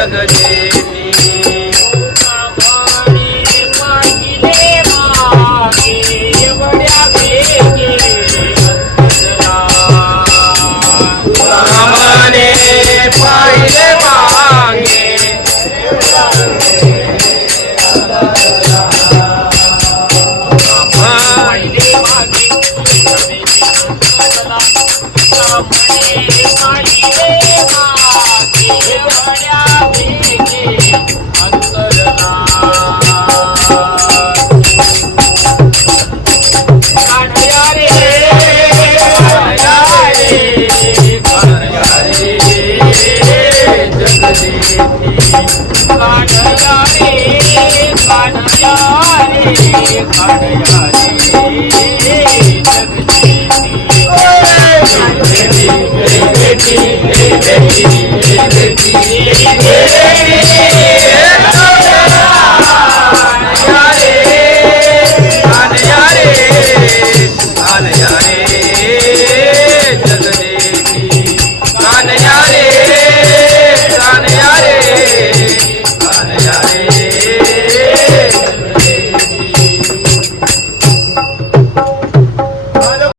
रे काढया रे काढया